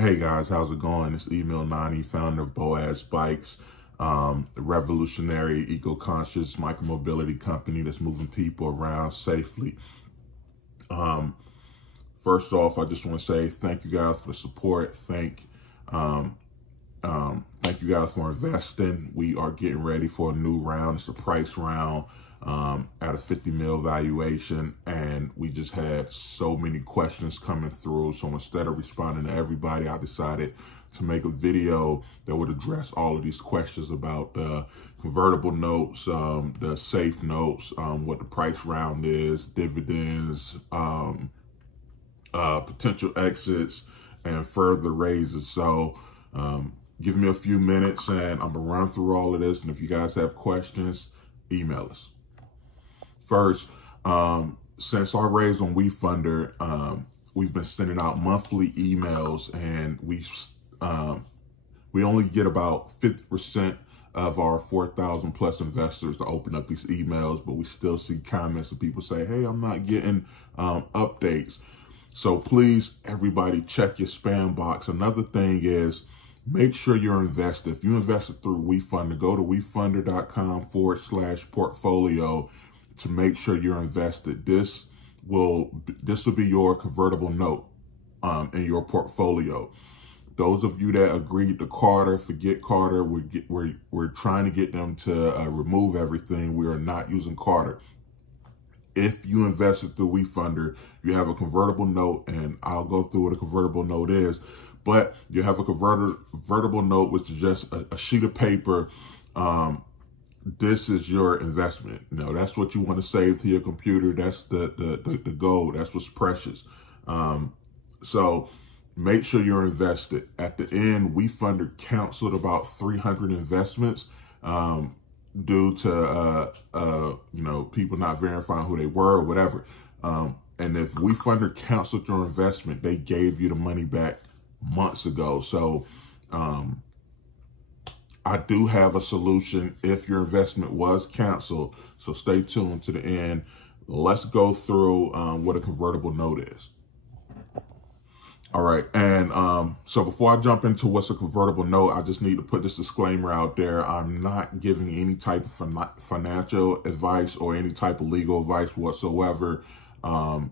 Hey guys, how's it going? It's Email 90, founder of Boaz Bikes, the revolutionary, eco-conscious micromobility company that's moving people around safely. First off, I just want to say thank you guys for the support. Thank you guys for investing. We are getting ready for a new round. It's a price round at a 50 mil valuation, and we just had so many questions coming through. So instead of responding to everybody, I decided to make a video that would address all of these questions about the convertible notes, the safe notes, what the price round is, dividends, potential exits, and further raises. So give me a few minutes and I'm gonna run through all of this. And if you guys have questions, email us. First, since our raise on WeFunder, we've been sending out monthly emails, and we only get about 50% of our 4,000 plus investors to open up these emails, but we still see comments of people say, hey, I'm not getting updates. So please, everybody, check your spam box. Another thing is, make sure you're invested. If you invested through WeFunder, go to wefunder.com/portfolio to make sure you're invested. This will be your convertible note in your portfolio. Those of you that agreed to Carter, forget Carter. We're trying to get them to remove everything. We are not using Carter. If you invested through WeFunder, you have a convertible note, and I'll go through what a convertible note is. But you have a convertible note, which is just a sheet of paper. This is your investment. You know, that's what you want to save to your computer. That's the gold. That's what's precious. So make sure you're invested. At the end, WeFunder canceled about 300 investments due to people not verifying who they were or whatever. And if WeFunder canceled your investment, they gave you the money back months ago. So I do have a solution if your investment was canceled. So stay tuned to the end. Let's go through what a convertible note is. All right. And so before I jump into what's a convertible note, I just need to put this disclaimer out there. I'm not giving any type of financial advice or any type of legal advice whatsoever. I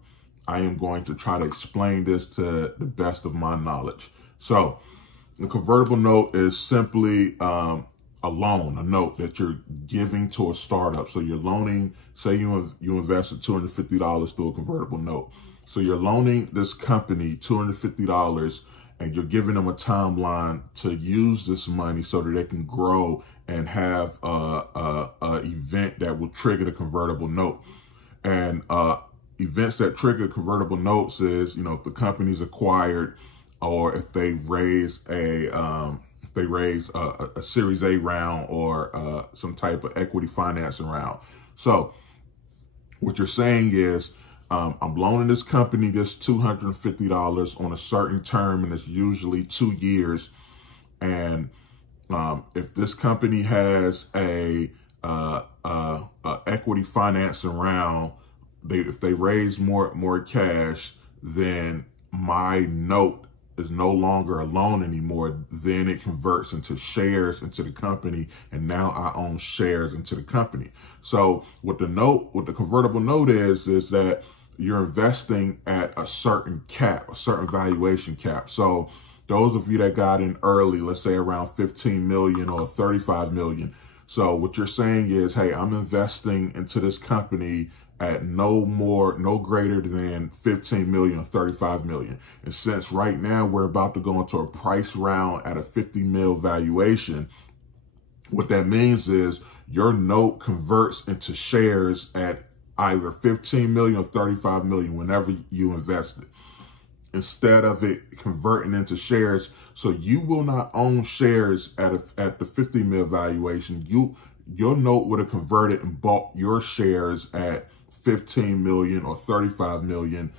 am going to try to explain this to the best of my knowledge. So the convertible note is simply a loan, a note that you're giving to a startup. So you're loaning, say you invested $250 through a convertible note. So you're loaning this company $250 and you're giving them a timeline to use this money so that they can grow and have a event that will trigger the convertible note. And events that trigger convertible notes is, if the company's acquired, or if they raise a Series A round, or some type of equity financing round. So what you're saying is, I'm loaning this company this $250 on a certain term, and it's usually 2 years. And if this company has a equity financing round, if they raise more cash, then my note is no longer a loan anymore. Then it converts into shares into the company, and now I own shares into the company. So what the convertible note is that you're investing at a certain cap, a certain valuation cap. So those of you that got in early, let's say around 15 million or 35 million. So what you're saying is, hey, I'm investing into this company at no greater than 15 million or 35 million. And since right now we're about to go into a price round at a 50 mil valuation, what that means is your note converts into shares at either 15 million or 35 million whenever you invest it, instead of it converting into shares. So you will not own shares at the 50 mil valuation. Your note would have converted and bought your shares at 15 million or 35 million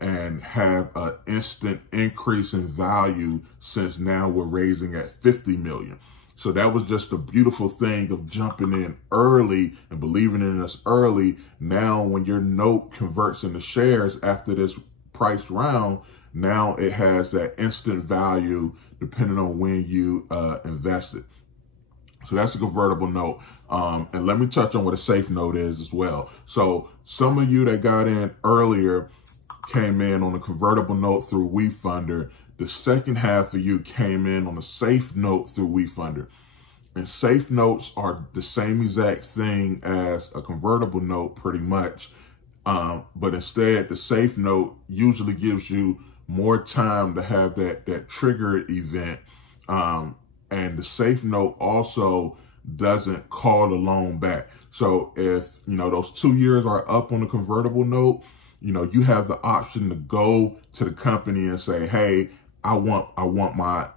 and have an instant increase in value, since now we're raising at 50 million. So that was just a beautiful thing of jumping in early and believing in us early. Now, when your note converts into shares after this price round, Now it has that instant value depending on when you invest it. So that's a convertible note. And let me touch on what a safe note is as well. So some of you that got in earlier came in on a convertible note through WeFunder. The second half of you came in on a safe note through WeFunder. And safe notes are the same exact thing as a convertible note pretty much. But instead, the safe note usually gives you more time to have that trigger event. And the safe note also doesn't call the loan back. So if, those 2 years are up on the convertible note, you have the option to go to the company and say, hey, I want my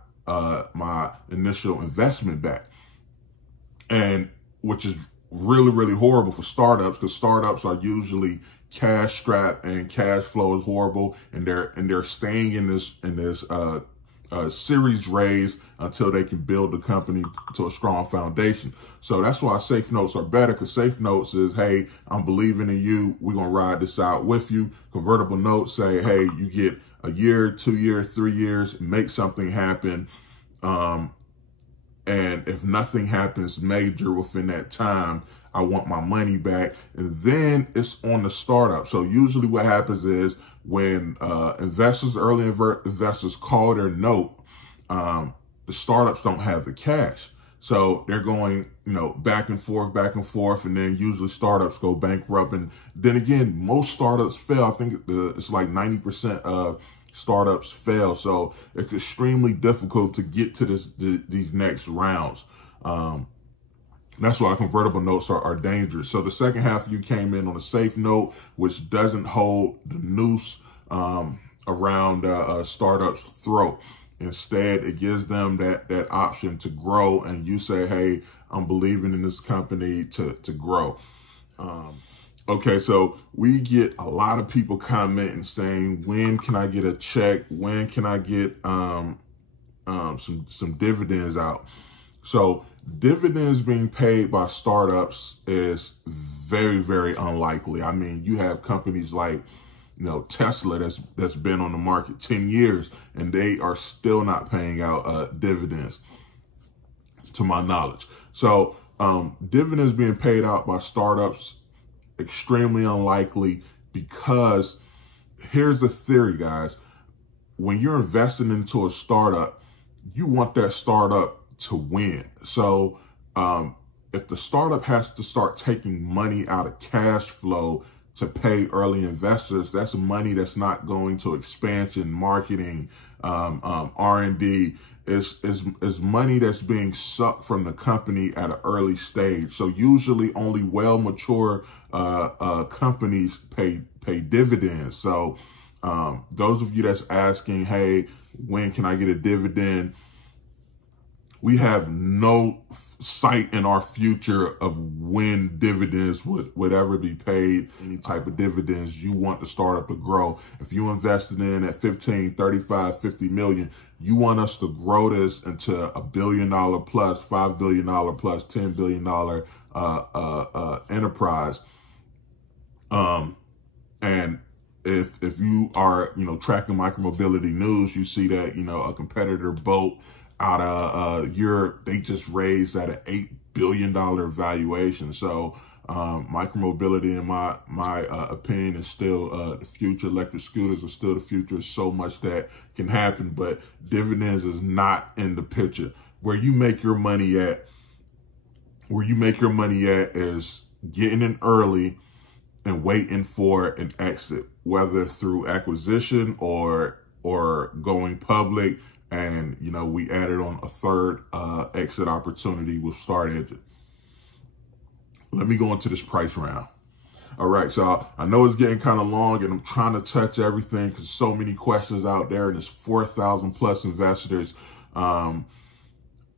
my initial investment back. And which is really, really horrible for startups, because startups are usually cash strapped and cash flow is horrible, and they're staying in this series raise until they can build the company to a strong foundation. So that's why safe notes are better, because safe notes is, hey, I'm believing in you. We're going to ride this out with you. Convertible notes say, hey, you get a year, 2 years, 3 years, make something happen. And if nothing happens major within that time, I want my money back. And then it's on the startup. So usually what happens is when early investors call their note, the startups don't have the cash. So they're going, back and forth, and then usually startups go bankrupt. And then again, most startups fail. I think it's like 90% of startups fail. So it's extremely difficult to get to these next rounds. That's why convertible notes are dangerous. So the second half of you came in on a safe note, which doesn't hold the noose around a startup's throat. Instead, it gives them that option to grow, and you say, hey, I'm believing in this company to grow. Okay, so we get a lot of people commenting saying, when can I get a check? When can I get some dividends out? So dividends being paid by startups is very, very unlikely. I mean, you have companies like, Tesla that's been on the market 10 years, and they are still not paying out dividends, to my knowledge. So dividends being paid out by startups, extremely unlikely, because here's the theory, guys. When you're investing into a startup, you want that startup to win. So if the startup has to start taking money out of cash flow to pay early investors, that's money that's not going to expansion, marketing, R&D. Is money that's being sucked from the company at an early stage. So usually only well-mature companies pay dividends. So those of you that's asking, hey, when can I get a dividend? We have no sight in our future of when dividends would ever be paid. Any type of dividends, you want the startup to grow. If you invested in at 15, 35, 50 million, you want us to grow this into $1 billion plus, $5 billion plus, $10 billion enterprise. And if you are, tracking micromobility news, you see that, a competitor Bolt out of Europe, they just raised at an $8 billion valuation. So micromobility, in my opinion, is still the future. Electric scooters are still the future. So much that can happen, but dividends is not in the picture. Where you make your money at is getting in early and waiting for an exit, whether through acquisition or going public. And, we added on a third exit opportunity with Start Engine. Let me go into this price round. All right, so I know it's getting kind of long, and I'm trying to touch everything because so many questions out there, and there's 4,000 plus investors.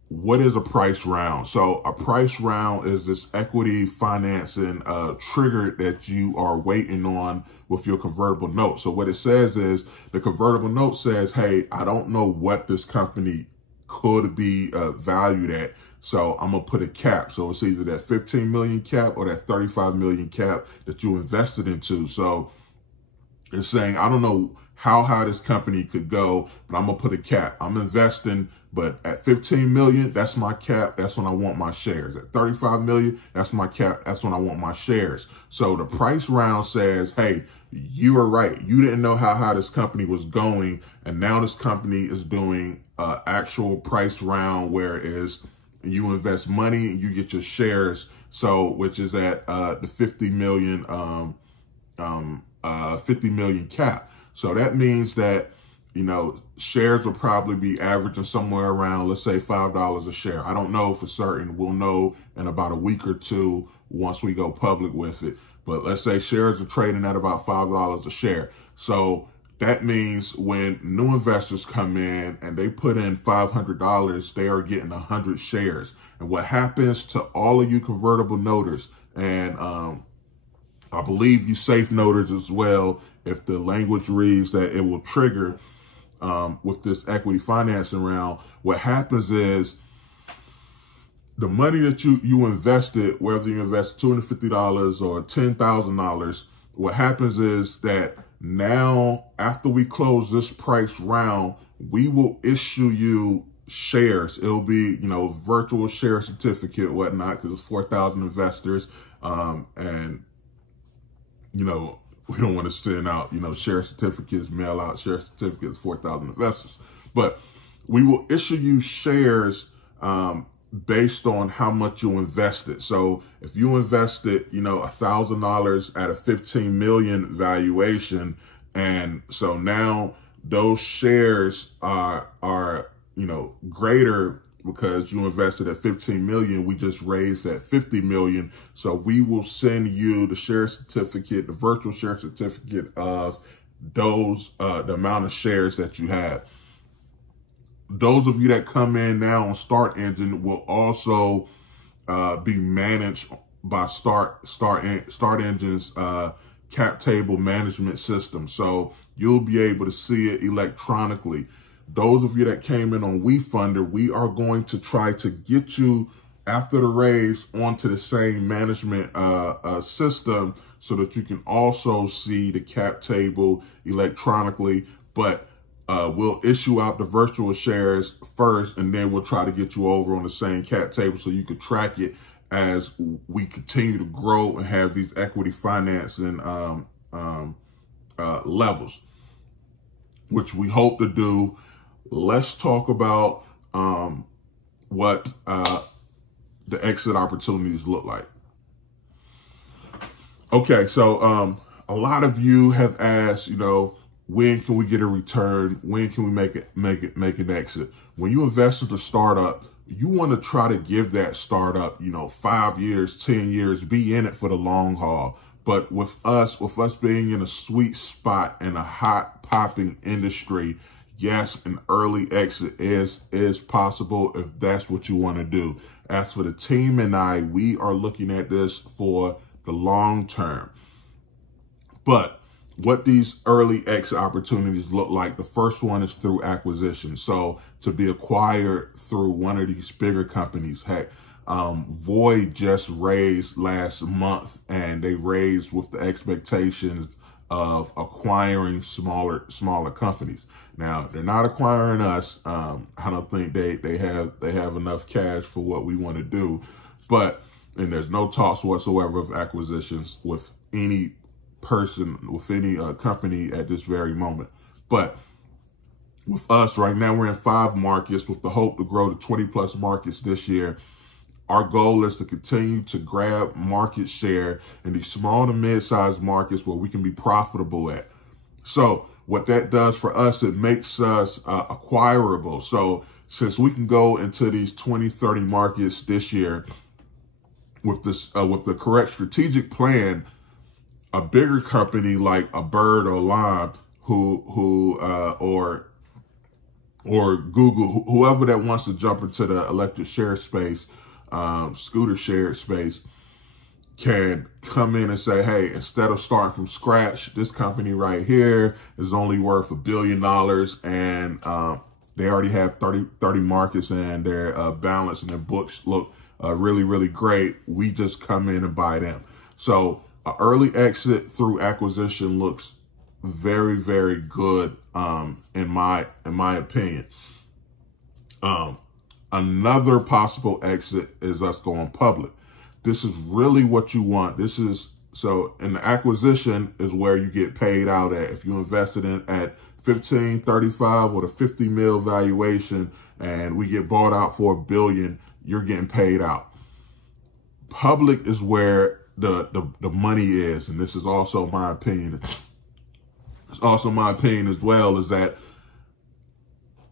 What is a price round? So a price round is this equity financing trigger that you are waiting on with your convertible note. So what it says is the convertible note says, hey, I don't know what this company could be valued at, so I'm going to put a cap. So it's either that 15 million cap or that 35 million cap that you invested into. So it's saying, I don't know how high this company could go, but I'm gonna put a cap. I'm investing, but at 15 million, that's my cap. That's when I want my shares. At 35 million, that's my cap. That's when I want my shares. So the price round says, hey, you were right. You didn't know how high this company was going, and now this company is doing actual price round, whereas you invest money and you get your shares. So which is at the 50 million cap. So that means that, you know, shares will probably be averaging somewhere around, let's say, $5 a share. I don't know for certain. We'll know in about a week or two once we go public with it. But let's say shares are trading at about $5 a share. So that means when new investors come in and they put in $500, they are getting 100 shares. And what happens to all of you convertible noters, and I believe you safe noters as well, if the language reads that it will trigger with this equity financing round, what happens is the money that you invested, whether you invest $250 or $10,000, what happens is that now, after we close this price round, we will issue you shares. It'll be, you know, virtual share certificate, whatnot, because it's 4,000 investors. And, you know, we don't want to send out, you know, share certificates, mail out share certificates, 4,000 investors. But we will issue you shares based on how much you invested. So if you invested, you know, $1,000 at a 15 million valuation, and so now those shares are, you know, greater because you invested at 15 million, we just raised at 50 million. So we will send you the share certificate, the virtual share certificate of those, the amount of shares that you have. Those of you that come in now on Start Engine will also be managed by Start Engine's cap table management system. So you'll be able to see it electronically. Those of you that came in on WeFunder, we are going to try to get you after the raise onto the same management system so that you can also see the cap table electronically. But we'll issue out the virtual shares first, and then we'll try to get you over on the same cap table so you can track it as we continue to grow and have these equity financing levels, which we hope to do. Let's talk about what the exit opportunities look like. Okay, so a lot of you have asked, you know, when can we get a return? When can we make an exit? When you invest in a startup, you want to try to give that startup, you know, 5 years, 10 years, be in it for the long haul. But with us being in a sweet spot in a hot popping industry, yes, an early exit is possible if that's what you want to do. As for the team and I, we are looking at this for the long term. But what these early exit opportunities look like, the first one is through acquisition. So to be acquired through one of these bigger companies. Heck, Void just raised last month, and they raised with the expectations of acquiring smaller companies. Now, they're not acquiring us. I don't think they have enough cash for what we want to do. But, and there's no talks whatsoever of acquisitions with any person, with any company at this very moment. But with us right now, we're in 5 markets with the hope to grow to 20+ markets this year. Our goal is to continue to grab market share in these small to mid-sized markets where we can be profitable at. So what that does for us, it makes us acquirable. So since we can go into these 20, 30 markets this year with this, with the correct strategic plan, a bigger company like a Bird or Lime, or Google, whoever that wants to jump into the electric share space, scooter share space, can come in and say, hey, instead of starting from scratch, this company right here is only worth $1 billion, and they already have 30 markets, and their balance and their books look really, really great. We just come in and buy them. So an early exit through acquisition looks very, very good, in my opinion. Another possible exit is us going public. This is really what you want. This is, so in the acquisition is where you get paid out at. If you invested in at 15, 35 or the 50 mil valuation and we get bought out for $1 billion, you're getting paid out. Public is where the money is. And this is also my opinion. It's also my opinion as well, is that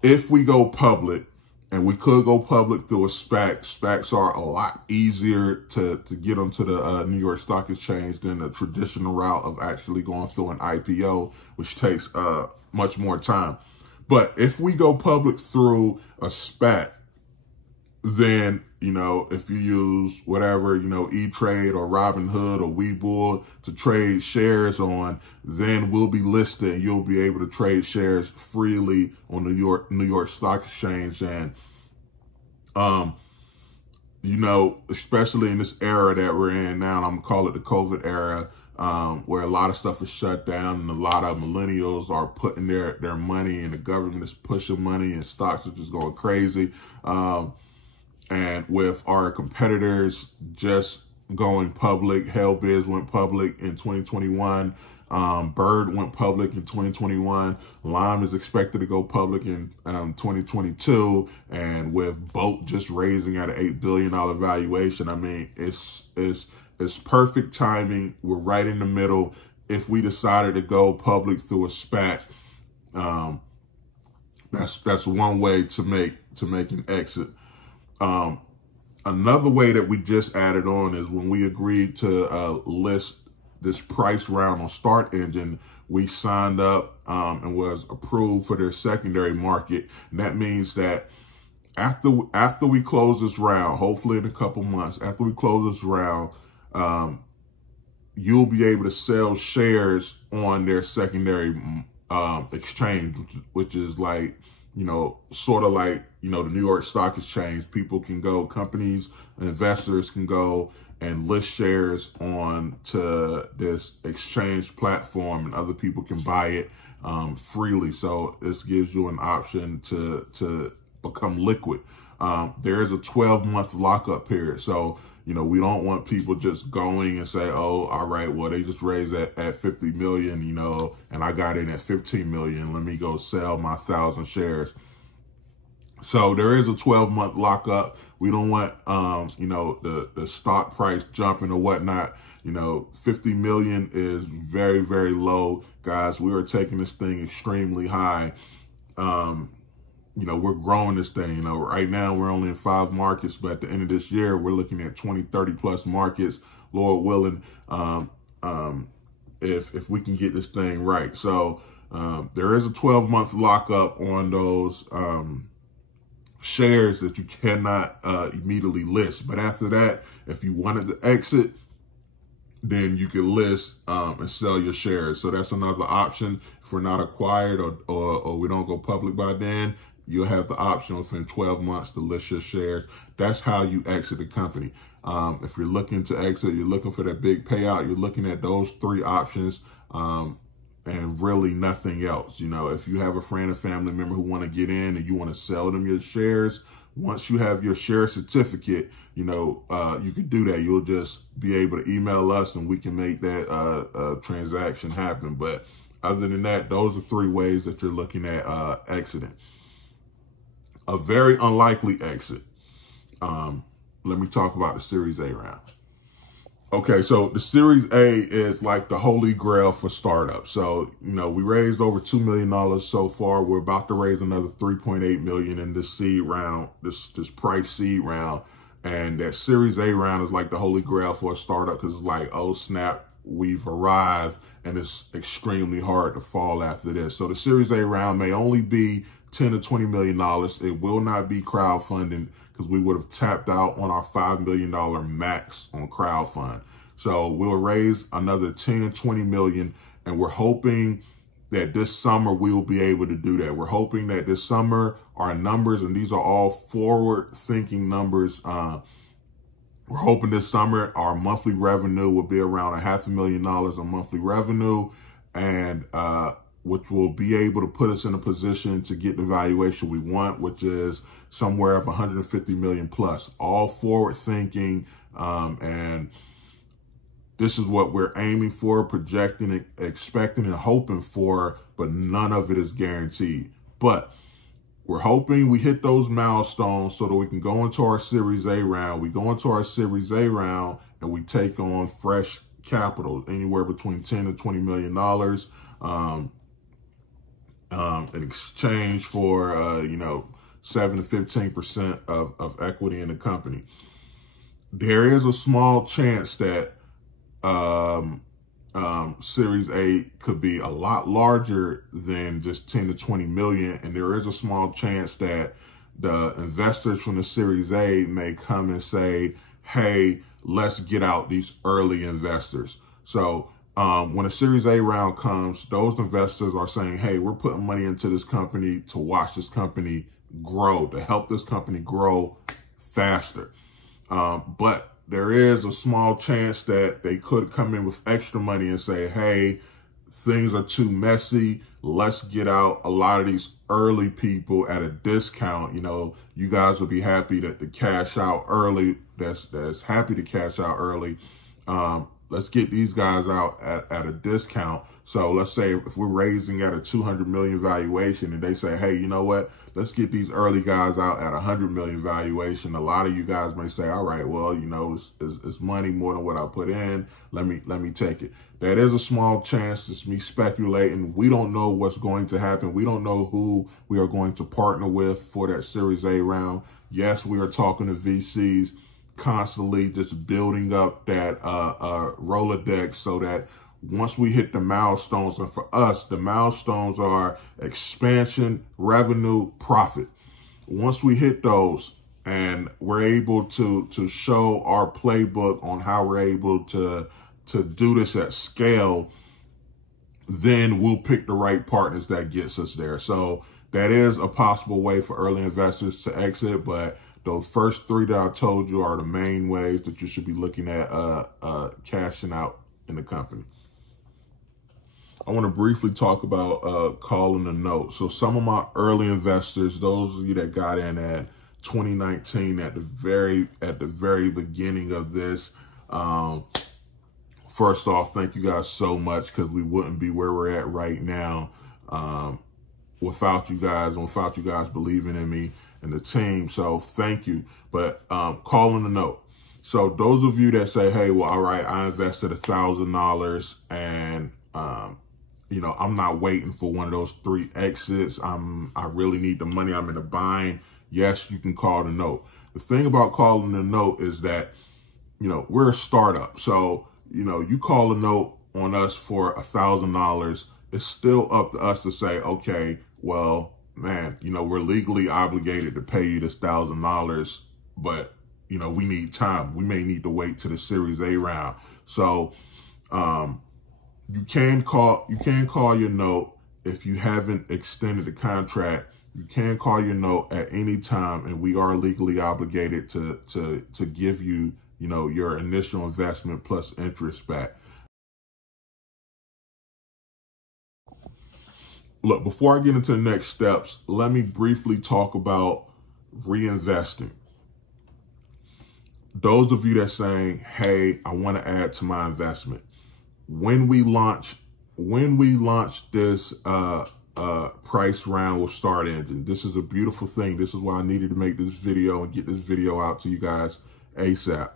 if we go public, and we could go public through a SPAC. SPACs are a lot easier to get onto the New York Stock Exchange than the traditional route of actually going through an IPO, which takes much more time. But if we go public through a SPAC, then, you know, if you use whatever, you know, E-Trade or Robinhood or Webull to trade shares on, then we'll be listed and you'll be able to trade shares freely on the New York Stock Exchange. And, you know, especially in this era that we're in now, and I'm gonna call it the COVID era, where a lot of stuff is shut down and a lot of millennials are putting their money, and the government is pushing money and stocks are just going crazy. And with our competitors just going public, Hellbiz went public in 2021. Bird went public in 2021. Lime is expected to go public in 2022. And with Boat just raising at an $8 billion valuation, I mean, it's perfect timing. We're right in the middle. If we decided to go public through a SPAC, that's one way to make an exit. Another way that we just added on is when we agreed to list this price round on Start Engine, we signed up and was approved for their secondary market. And that means that after we close this round, hopefully in a couple months, after we close this round, you'll be able to sell shares on their secondary exchange, which is like, you know, sort of like, you know, the New York Stock Exchange. People can go, companies, investors can go and list shares on to this exchange platform, and other people can buy it freely. So this gives you an option to become liquid. There is a 12-month lockup period. So, you know, we don't want people just going and say, oh, all right, well, they just raised at 50 million, you know, and I got in at 15 million. Let me go sell my 1,000 shares. So there is a 12-month lockup. We don't want, you know, the stock price jumping or whatnot. You know, 50 million is very, very low, guys. We are taking this thing extremely high. You know, we're growing this thing. You know, right now we're only in 5 markets, but at the end of this year, we're looking at 20, 30 plus markets, Lord willing, if we can get this thing right. So there is a 12-month lockup on those shares that you cannot immediately list. But after that, if you wanted to exit, then you can list and sell your shares. So that's another option. If we're not acquired or we don't go public by then, you'll have the option within 12 months to list your shares. That's how you exit the company. If you're looking to exit, you're looking for that big payout, you're looking at those 3 options and really nothing else. You know, if you have a friend or family member who want to get in and you want to sell them your shares, once you have your share certificate, you know, you can do that. You'll just be able to email us and we can make that transaction happen. But other than that, those are 3 ways that you're looking at exiting. A very unlikely exit. Let me talk about the Series A round. Okay, so the Series A is like the holy grail for startups. So, you know, we raised over $2 million so far. We're about to raise another $3.8 million in this seed round, this price seed round. And that Series A round is like the holy grail for a startup because it's like, oh snap, we've arrived, and it's extremely hard to fall after this. So the Series A round may only be $10 to $20 million. It will not be crowdfunding because we would have tapped out on our $5 million max on crowdfund. So we'll raise another 10 to 20 million, and we're hoping that this summer we will be able to do that. We're hoping that this summer our numbers, and these are all forward-thinking numbers, we're hoping this summer our monthly revenue will be around $500,000 a monthly revenue, and which will be able to put us in a position to get the valuation we want, which is somewhere of 150 million plus. All forward thinking, and this is what we're aiming for, projecting, expecting, and hoping for, but none of it is guaranteed. But we're hoping we hit those milestones so that we can go into our Series A round. We go into our Series A round and we take on fresh capital, anywhere between 10 to $20 million, in exchange for, 7 to 15% of equity in the company. There is a small chance that Series A could be a lot larger than just 10 to 20 million. And there is a small chance that the investors from the Series A may come and say, hey, let's get out these early investors. So when a Series A round comes, those investors are saying, hey, we're putting money into this company to watch this company grow, to help this company grow faster. But there is a small chance that they could come in with extra money and say, hey, things are too messy. Let's get out a lot of these early people at a discount. You guys will be happy to cash out early. That's happy to cash out early. Let's get these guys out at a discount. So let's say if we're raising at a 200 million valuation and they say, hey, you know what? Let's get these early guys out at 100 million valuation. A lot of you guys may say, all right, well, it's money more than what I put in. Let me take it. That is a small chance. It's me speculating. We don't know what's going to happen. We don't know who we are going to partner with for that Series A round. Yes, we are talking to VCs constantly, just building up that Rolodex so that once we hit the milestones, and for us, the milestones are expansion, revenue, profit. Once we hit those and we're able to show our playbook on how we're able to do this at scale, then we'll pick the right partners that gets us there. So that is a possible way for early investors to exit, but those first three that I told you are the main ways that you should be looking at cashing out in the company. I want to briefly talk about calling a note. So some of my early investors, those of you that got in at 2019 at the very beginning of this, first off, thank you guys so much, because we wouldn't be where we're at right now without you guys believing in me and the team. So thank you. But calling a note. So those of you that say, hey, well, all right, I invested $1,000 and I'm not waiting for one of those 3 exits. I really need the money. I'm in a bind. Yes, you can call the note. The thing about calling the note is that, we're a startup. So, you call a note on us for $1,000. It's still up to us to say, okay, well, man, we're legally obligated to pay you this $1,000, but, we need time. We may need to wait to the Series A round. So, you can call your note if you haven't extended the contract. You can call your note at any time, and we are legally obligated to give you, your initial investment plus interest back. Look, before I get into the next steps, let me briefly talk about reinvesting. Those of you that's saying, hey, I want to add to my investment. When we launch this price round with Start Engine, this is a beautiful thing. This is why I needed to make this video and get this video out to you guys ASAP.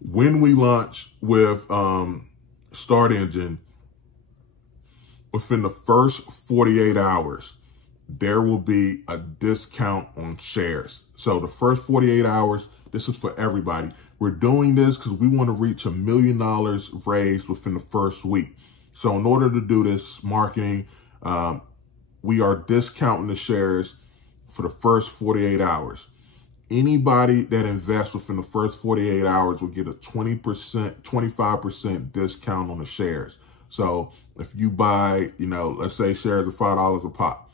When we launch with Start Engine, within the first 48 hours, there will be a discount on shares. So the first 48 hours, this is for everybody. We're doing this because we want to reach $1 million raised within the first week. So in order to do this marketing, we are discounting the shares for the first 48 hours. Anybody that invests within the first 48 hours will get a 25% discount on the shares. So if you buy, let's say shares are $5 a pop.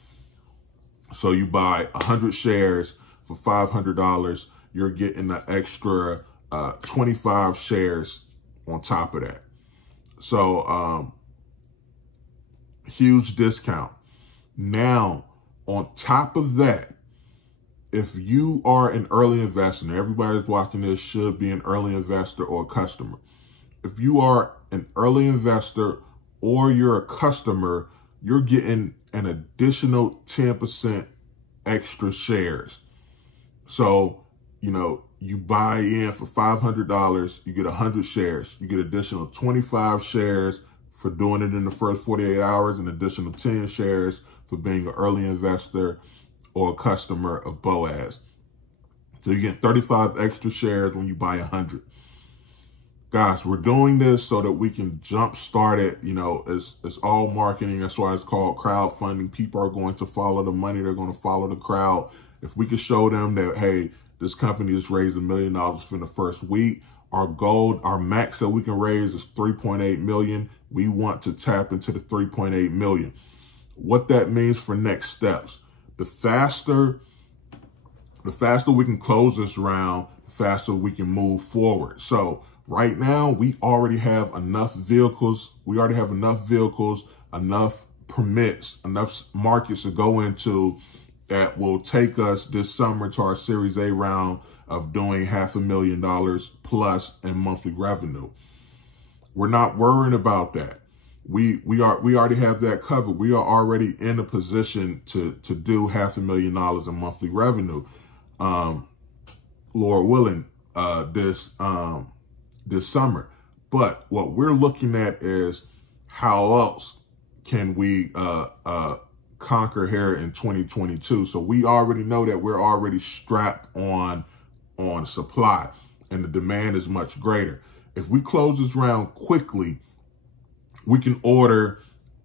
So you buy 100 shares for $500, you're getting an extra 25 shares on top of that. So huge discount. Now, on top of that, if you are an early investor, and everybody that's watching this should be an early investor or a customer. If you are an early investor or you're a customer, you're getting an additional 10% extra shares. So, you buy in for $500, you get 100 shares. You get additional 25 shares for doing it in the first 48 hours, and additional 10 shares for being an early investor or a customer of Boaz. So you get 35 extra shares when you buy 100. Guys, we're doing this so that we can jumpstart it. It's all marketing. That's why it's called crowdfunding. People are going to follow the money. They're going to follow the crowd. If we could show them that, hey, this company has raised $1 million in the first week. Our goal, our max that we can raise is 3.8 million. We want to tap into the 3.8 million. What that means for next steps. The faster we can close this round, the faster we can move forward. So right now, we already have enough vehicles. We already have enough vehicles, enough permits, enough markets to go into that will take us this summer to our Series A round of doing $500,000 plus in monthly revenue. We're not worrying about that. We already have that covered. We are already in a position to do $500,000 in monthly revenue. Lord willing, this summer. But what we're looking at is how else can we conquer here in 2022. So we already know that we're already strapped on supply, and the demand is much greater. If we close this round quickly, we can order,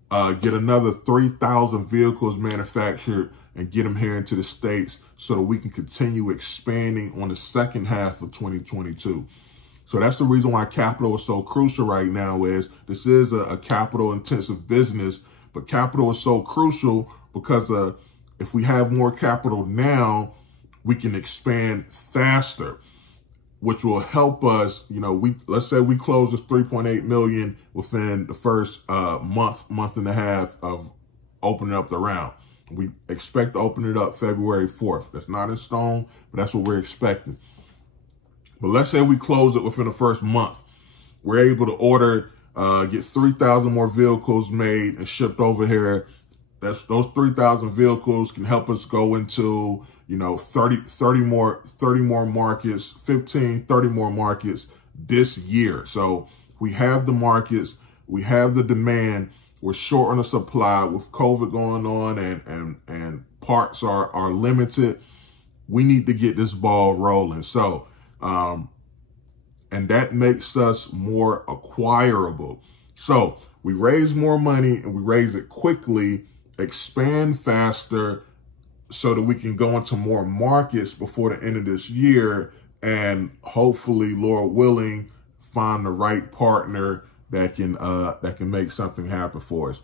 get another 3,000 vehicles manufactured and get them here into the States so that we can continue expanding on the second half of 2022. So that's the reason why capital is so crucial right now. Is this is a capital intensive business, but capital is so crucial because if we have more capital now, we can expand faster, which will help us. Let's say we close this 3.8 million within the first month and a half of opening up the round. We expect to open it up February 4th. That's not in stone, but that's what we're expecting. But let's say we close it within the first month. We're able to order, get 3,000 more vehicles made and shipped over here. Those 3,000 vehicles can help us go into, 30 more markets, 15, 30 more markets this year. So we have the markets, we have the demand. We're short on the supply with COVID going on and parts are limited. We need to get this ball rolling. So, and that makes us more acquirable. So we raise more money and we raise it quickly, expand faster so that we can go into more markets before the end of this year and hopefully, Lord willing, find the right partner that can make something happen for us.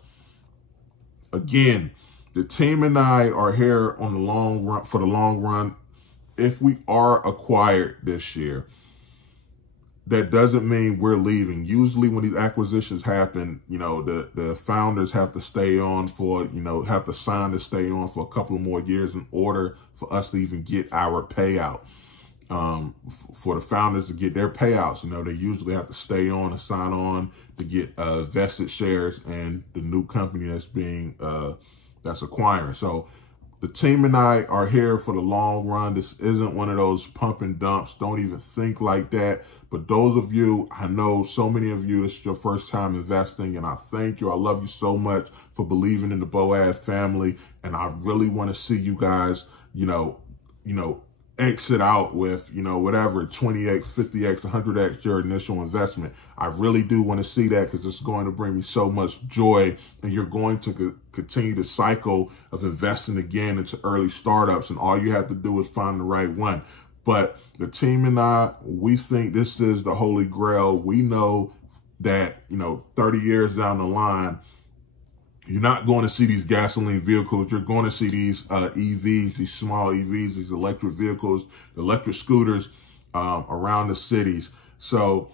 Again, the team and I are here on the long run for the long run. If we are acquired this year, that doesn't mean we're leaving. Usually when these acquisitions happen, the founders have to stay on for, have to sign to stay on for a couple of more years in order for us to even get our payout. For the founders to get their payouts, they usually have to stay on and sign on to get vested shares in the new company that's acquiring. So the team and I are here for the long run. This isn't one of those pump and dumps. Don't even think like that. But those of you, I know so many of you, this is your first time investing, and I thank you. I love you so much for believing in the Boaz family. And I really want to see you guys, exit out with, whatever, 20x, 50x, 100x your initial investment. I really do want to see that because it's going to bring me so much joy, and you're going to continue the cycle of investing again into early startups, and all you have to do is find the right one. But the team and I, we think this is the holy grail. We know that, 30 years down the line, you're not going to see these gasoline vehicles. You're going to see these EVs, these small EVs, these electric vehicles, electric scooters around the cities. So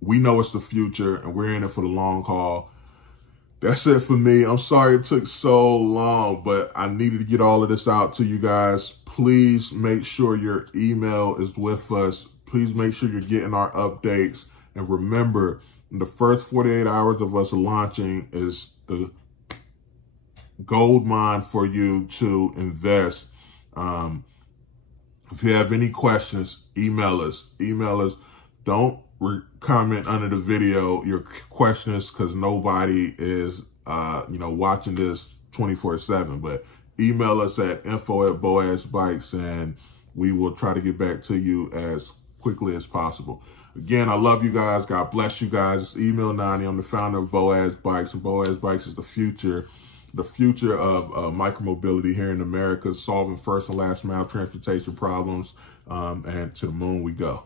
We know it's the future, and we're in it for the long haul. That's it for me. I'm sorry it took so long, but I needed to get all of this out to you guys. Please make sure your email is with us. Please make sure you're getting our updates. And remember, the first 48 hours of us launching is the gold mine for you to invest. If you have any questions, email us. Don't comment under the video your questions, because nobody is watching this 24/7. But email us at info@boazbikes, and we will try to get back to you as quickly as possible. Again, I love you guys. God bless you guys. It's Email 90. I'm the founder of Boaz Bikes, and Boaz Bikes is the future of micromobility here in America, solving first and last mile transportation problems, and to the moon we go.